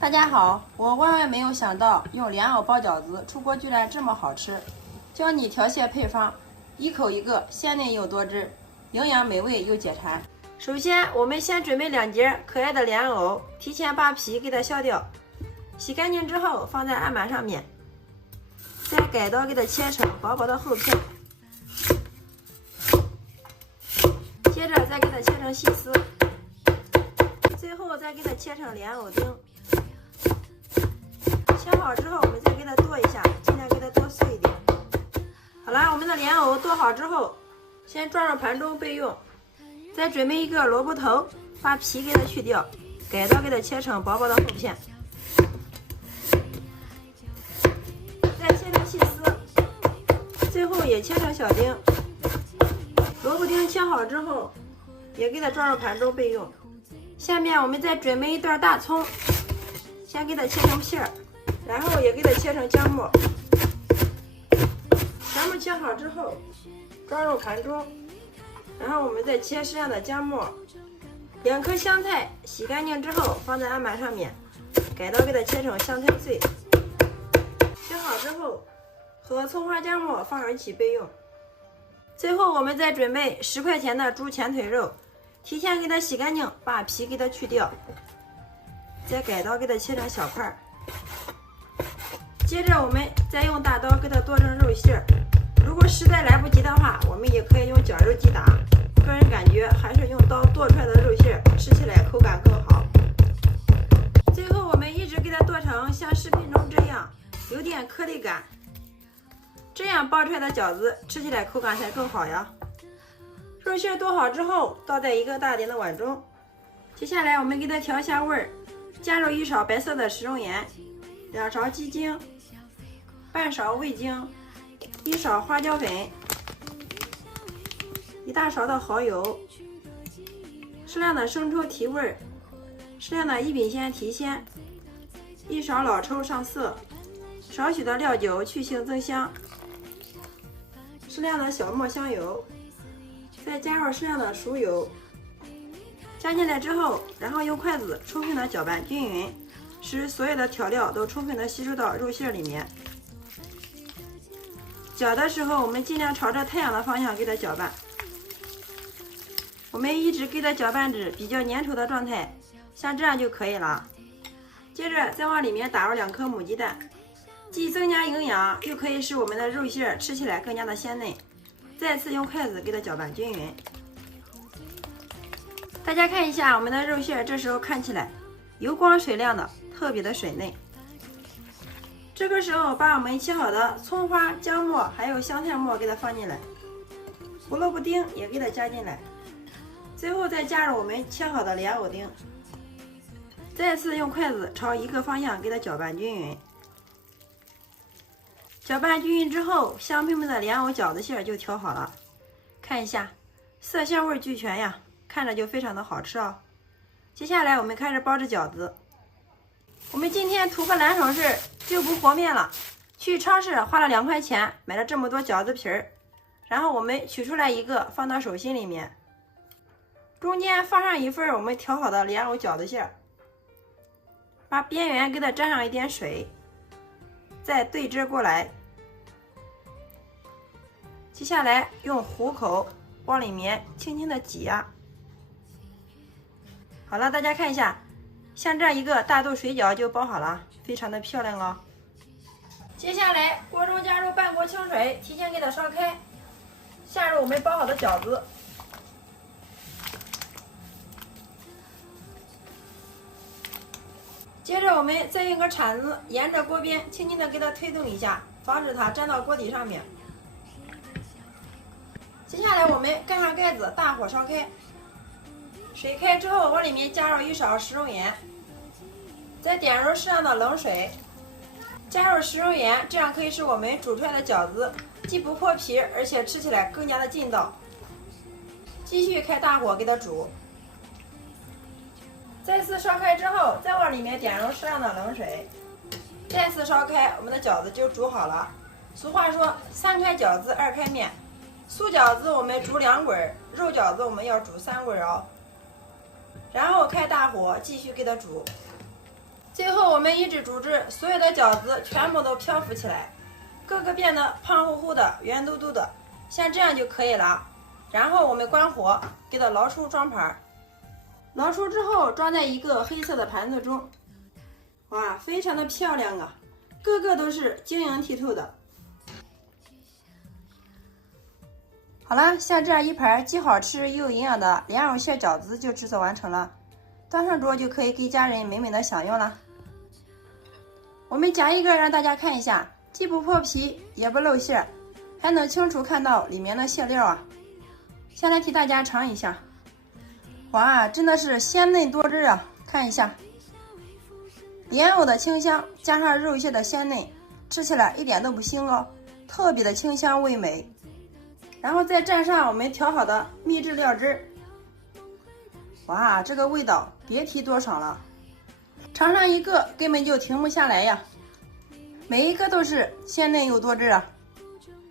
大家好，我万万没有想到用莲藕包饺子，出锅居然这么好吃。教你调馅配方，一口一个，鲜嫩又多汁，营养美味又解馋。首先，我们先准备2节可爱的莲藕，提前把皮给它削掉，洗干净之后放在案板上面，再改刀给它切成薄薄的厚片，接着再给它切成细丝，最后再给它切成莲藕丁。切好之后，我们再给它剁一下，尽量给它剁碎一点。好了，我们的莲藕剁好之后，先装入盘中备用。再准备一个萝卜头，把皮给它去掉，改刀给它切成薄薄的厚片，再切成细丝，最后也切成小丁。萝卜丁切好之后，也给它装入盘中备用。下面我们再准备一段大葱，先给它切成片儿。然后也给它切成姜末，全部切好之后装入盘中，然后我们再切适量的姜末，2颗香菜洗干净之后放在案板上面，改刀给它切成香菜碎，切好之后和葱花姜末放一起备用。最后我们再准备10块钱的猪前腿肉，提前给它洗干净，把皮给它去掉，再改刀给它切成小块。接着我们再用大刀给它剁成肉馅儿，如果实在来不及的话，我们也可以用绞肉机打，个人感觉还是用刀剁出来的肉馅儿吃起来口感更好。最后我们一直给它剁成像视频中这样有点颗粒感，这样包出来的饺子吃起来口感才更好呀。肉馅剁好之后倒在一个大点的碗中，接下来我们给它调一下味儿，加入1勺白色的食用盐，2勺鸡精，半勺味精，1勺花椒粉，1大勺的蚝油，适量的生抽提味儿，适量的一品鲜提鲜，1勺老抽上色，少许的料酒去腥增香，适量的小磨香油，再加入适量的熟油，加进来之后，然后用筷子充分的搅拌均匀，使所有的调料都充分的吸收到肉馅里面。搅的时候，我们尽量朝着太阳的方向给它搅拌。我们一直给它搅拌至比较粘稠的状态，像这样就可以了。接着再往里面打入2颗母鸡蛋，既增加营养，又可以使我们的肉馅吃起来更加的鲜嫩。再次用筷子给它搅拌均匀。大家看一下我们的肉馅，这时候看起来油光水亮的，特别的水嫩。这个时候把我们切好的葱花、姜末还有香菜末给它放进来，胡萝卜丁也给它加进来，最后再加入我们切好的莲藕丁，再次用筷子朝一个方向给它搅拌均匀。搅拌均匀之后，香喷喷的莲藕饺子馅就调好了，看一下，色香味俱全呀，看着就非常的好吃哦。接下来我们开始包制饺子。我们今天图个懒省事，就不和面了。去超市花了2块钱买了这么多饺子皮儿，然后我们取出来一个放到手心里面，中间放上一份我们调好的莲藕饺子馅，把边缘给它沾上一点水，再对折过来。接下来用虎口往里面轻轻的挤压。好了，大家看一下，像这样一个大豆水饺就包好了，非常的漂亮哦。接下来锅中加入半锅清水，提前给它烧开，下入我们包好的饺子。接着我们再用个铲子沿着锅边轻轻的给它推动一下，防止它粘到锅底上面。接下来我们盖上盖子，大火烧开。水开之后，往里面加入1勺食用盐，再点入适量的冷水，加入食用盐，这样可以使我们煮出来的饺子既不破皮，而且吃起来更加的劲道。继续开大火给它煮。再次烧开之后，再往里面点入适量的冷水，再次烧开，我们的饺子就煮好了。俗话说3开饺子2开面，素饺子我们煮2滚，肉饺子我们要煮3滚哦。然后开大火继续给它煮。最后们一直煮至所有的饺子全部都漂浮起来，个个变得胖乎乎的、圆嘟嘟的，像这样就可以了。然后我们关火，给它捞出装盘。捞出之后，装在一个黑色的盘子中。哇，非常的漂亮啊，个个都是晶莹剔透的。好啦，像这样一盘既好吃又有营养的莲藕馅饺子就制作完成了，端上桌就可以给家人美美的享用了。我们夹一个让大家看一下，既不破皮也不露馅，还能清楚看到里面的馅料啊。先来替大家尝一下，哇，真的是鲜嫩多汁啊！看一下，莲藕的清香加上肉馅的鲜嫩，吃起来一点都不腥哦，特别的清香味美。然后再蘸上我们调好的秘制料汁，哇，这个味道别提多爽了，尝上一个根本就停不下来呀！每一个都是鲜嫩又多汁啊！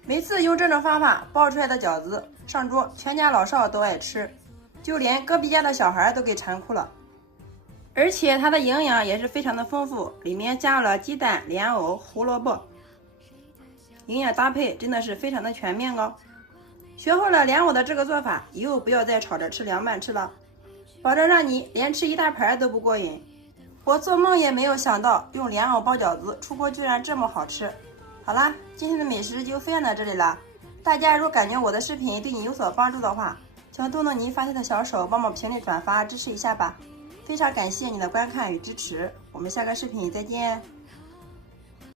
每次用这种方法包出来的饺子上桌，全家老少都爱吃，就连隔壁家的小孩都给馋哭了。而且它的营养也是非常的丰富，里面加了鸡蛋、莲藕、胡萝卜，营养搭配真的是非常的全面哦。学会了莲藕的这个做法，以后不要再炒着吃凉拌吃了，保证让你连吃一大盘都不过瘾。我做梦也没有想到用莲藕包饺子出锅居然这么好吃。好啦，今天的美食就分享到这里了。大家如果感觉我的视频对你有所帮助的话，请动动您发现的小手帮忙评论转发支持一下吧。非常感谢你的观看与支持，我们下个视频再见。